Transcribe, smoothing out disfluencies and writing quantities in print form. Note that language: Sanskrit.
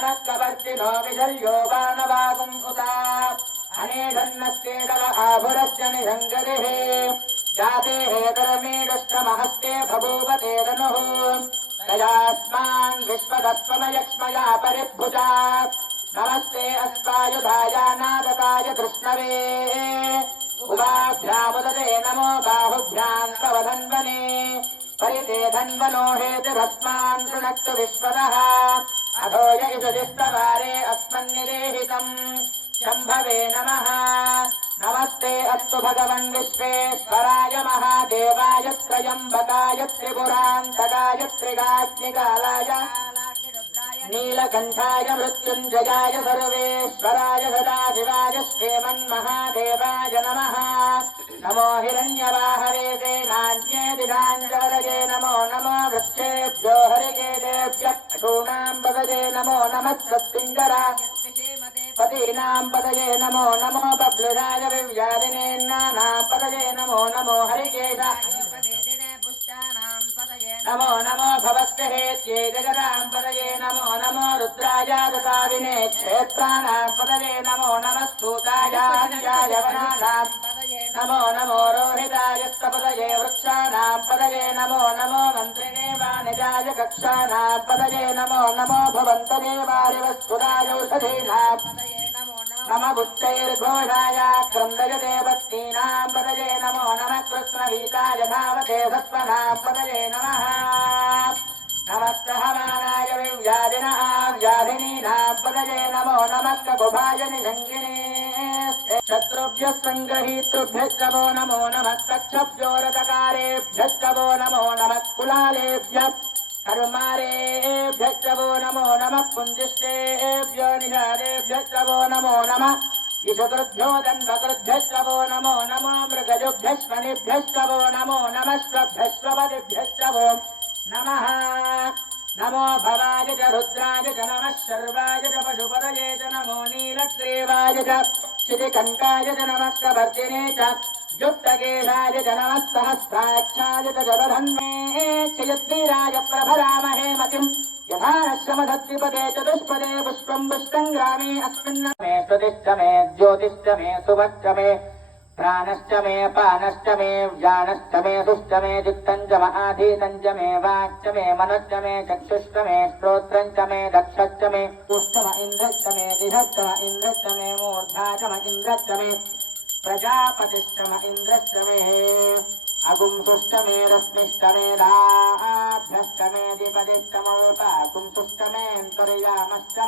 मनस्कवर्तिनो विशल्यो बाणवागुं सुता अनेधन्नस्तेदव आभुरस्य निषङ्गतिः जाते हेतरमीडुष्टमहस्ते बभूव तेदनुः तयास्मान् विश्वदत्वमयक्ष्मया परिभुजा नमस्ते अस्मायुधाय नादताय कृष्णवे उभाभ्यामुदते नमो बाहुभ्याम् तव धन्वने परिते धन्वनो हेतिरस्मान् शृणक्तु विश्वतः अधो यजुदिस्तवारे अस्मन्निदेहितम् शम्भवे नमः नमस्ते अस्तु भगवन् विश्वेश्वराय महादेवाय त्रयम्बकाय त्रिपुरान्तकाय त्रिगाग्निकालाय नीलकण्ठाय मृत्युञ्जयाय सर्वेश्वराय सदाशिवाय श्रीमन्महादेवाय नमः नमो हिरण्यवाहवे सेनान्ये दिशाञ्जलये नमो नमो वृक्षेभ्यो हरिकेतेभ्यः पशूनाम् पतये नमो नमः सत्पिञ्जरा पतीनाम् पतये नमो नमो बब्लुराय विव्यादिने नानाम् पतये नमो नमो हरिकेश नमो नमो भवस्य हेत्ये जगदाम् पतये नमो नमो रुद्राय दताविने क्षेत्राणाम् पतये नमो नमः स्तूताय वनानाम् नमो नमो रोहिताय पतये वृक्षाणाम् पतये नमो नमो मन्त्रिणे वाणिजाय कक्षाणाम् पतये नमो नमो भवन्तदेवारिवस्फुराय औषधीनाम् नम बुद्धैर्घोषाय क्रन्दयते भक्तीनाम् पतये नमो नमः कृष्णवीताय धावते सत्त्वनाम् पतये नमः नमस्तहमानाय विव्याधिनः व्याधिनीनाम् पतये नमो नमः ककुभाय निषङ्गिने शत्रुभ्यः सङ्गृहीतृभ्यश्च वो नमो नमः तक्षभ्यो रथकारेभ्यश्च वो नमो नमः कुलालेभ्यः कर्मारेभ्यश्च वो नमो नमः पुञ्जिष्टेभ्यो निषादेभ्यश्च वो नमो नमः ईशकृभ्यो दण्डकृभ्यश्च वो नमो नमो मृगजुभ्यश्वनिभ्यश्च वो नमो नमः स्वभ्यश्वपदिभ्यश्च वो नमः नमो भवाय च रुद्राय च नमः शर्वाय च पशुपतये च नमो नीलग्रीवाय च शितिकण्ठाय च नमः कवर्तिने च युक्तकेशाय च नमः सहस्राक्षाय च जगधन्वे यद्वीराय प्रभरामहे मतिम् यथा नश्यमधद्विपदे चतुष्पदे पुष्पम् पुष्पम् ग्रामे अस्मिन् मे श्रुतिश्च मे ज्योतिश्च मे सुवच्च मे प्राणश्च मे पानश्च मे व्यानश्च मे सुश्च मे चित्तम् च महाधीतम् च मे वाक्च मे मनश्च मे चक्षुश्च मे श्रोत्रम् च मे दक्षश्च मे पुष्टम इन्द्रश्च मे दिशश्च इन्द्रश्च मे मूर्धाचम इन्द्रश्च मे प्रजापतिश्च इन्द्रश्च मे अगुंसुश्च मे रश्मिश्च मे दाभ्यश्च मे दिपदिश्च मोपागुंसुश्च मे अन्तर्यामश्च